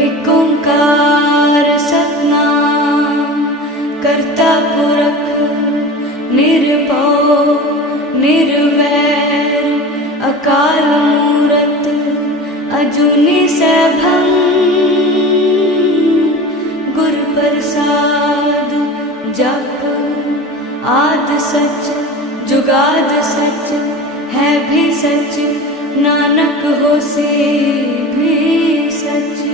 एक ओंकार सतनाम करता पुरख निर्भव निर्वैर अकाल मूरत अजूनी सैभं गुर प्रसाद जप आद सच जुगाद सच है भी सच नानक होसे भी सच।